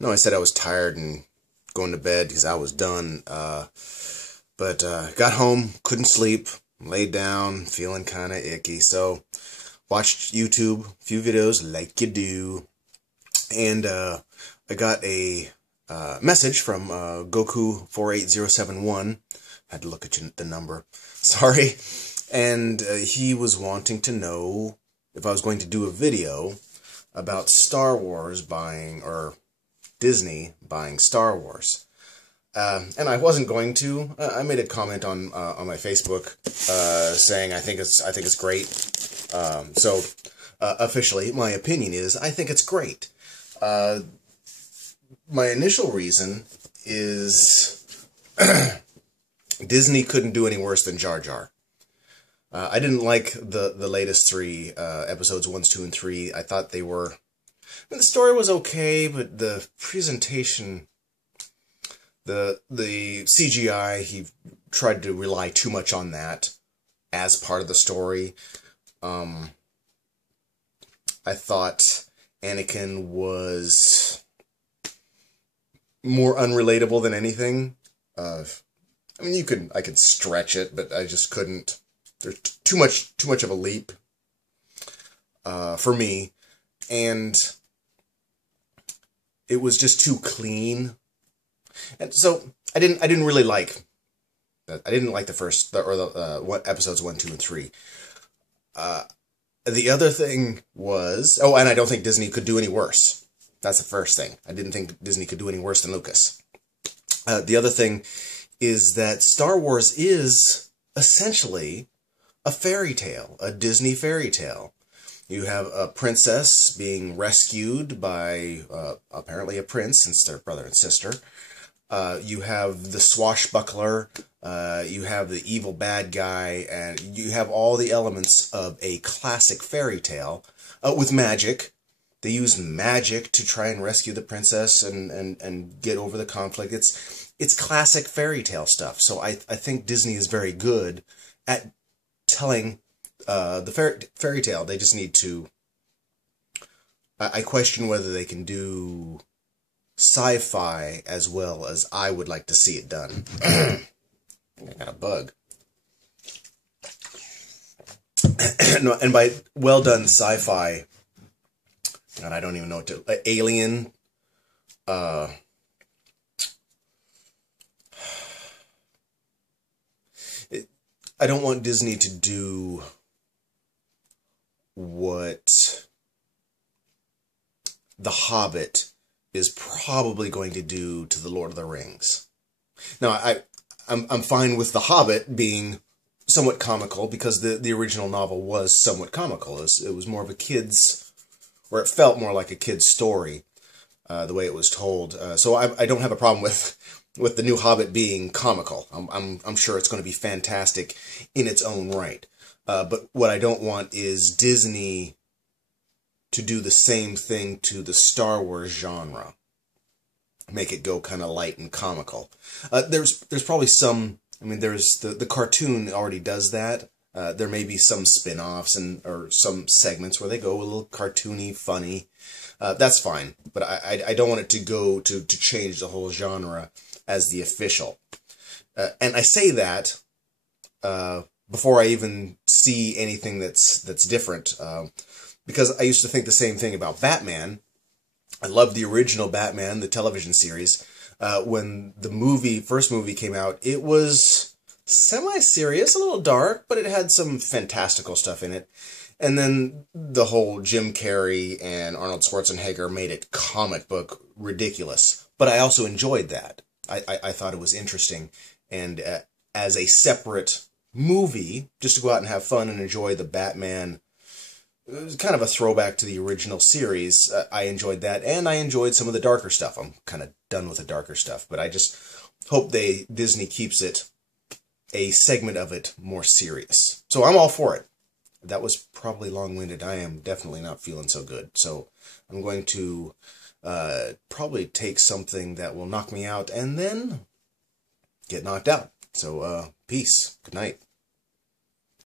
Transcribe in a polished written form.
No, I said I was tired and going to bed because I was done. But got home, couldn't sleep, laid down, feeling kind of icky. So watched YouTube, a few videos like you do. And I got a message from Goku48071. Had to look at the number. Sorry. And he was wanting to know if I was going to do a video about Star Wars buying, or Disney buying Star Wars. And I wasn't going to. I made a comment on my Facebook saying I think it's great. So officially, my opinion is I think it's great. My initial reason is Disney couldn't do any worse than Jar Jar. I didn't like the latest three episodes, 1, 2, and 3. I thought they were... I mean, the story was okay, but the presentation, the CGI, he tried to rely too much on that as part of the story. I thought Anakin was more unrelatable than anything. I mean, I could stretch it, but I just couldn't. There's too much of a leap for me, and it was just too clean. And so I didn't really like that. I didn't like the episodes 1, 2, and 3. The other thing was, and I don't think Disney could do any worse. That's the first thing. I didn't think Disney could do any worse than Lucas. The other thing is that Star Wars is essentially a fairy tale, a Disney fairy tale. You have a princess being rescued by apparently a prince, since they're brother and sister. You have the swashbuckler, you have the evil bad guy, and you have all the elements of a classic fairy tale with magic. They use magic to try and rescue the princess and get over the conflict. It's classic fairy tale stuff. So I think Disney is very good at telling the fairy tale. They just need to... I question whether they can do sci-fi as well as I would like to see it done. I got a bug. No, and by well done sci-fi, and I don't even know what to... Alien. I don't want Disney to do what The Hobbit is probably going to do to The Lord of the Rings. Now, I'm fine with The Hobbit being somewhat comical, because the original novel was somewhat comical. It was more of a kid's, or it felt more like a kid's story, the way it was told. So I don't have a problem with the new Hobbit being comical. I'm sure it's going to be fantastic in its own right. But what I don't want is Disney to do the same thing to the Star Wars genre. Make it go kind of light and comical. There's probably some... I mean, there's the cartoon already does that. There may be some spin-offs or some segments where they go a little cartoony, funny. That's fine. But I don't want it to go to change the whole genre as the official. And I say that before I even see anything that's different. Because I used to think the same thing about Batman. I loved the original Batman, the television series. When the first movie came out, it was semi-serious, a little dark, but it had some fantastical stuff in it. And then the whole Jim Carrey and Arnold Schwarzenegger made it comic book ridiculous. But I also enjoyed that. I thought it was interesting. And as a separate movie, just to go out and have fun and enjoy the Batman, it was kind of a throwback to the original series. I enjoyed that, and I enjoyed some of the darker stuff. I'm kind of done with the darker stuff, but I just hope Disney keeps it, a segment of it, more serious. So I'm all for it. That was probably long-winded. I am definitely not feeling so good. So I'm going to probably take something that will knock me out and then get knocked out. So peace. Good night.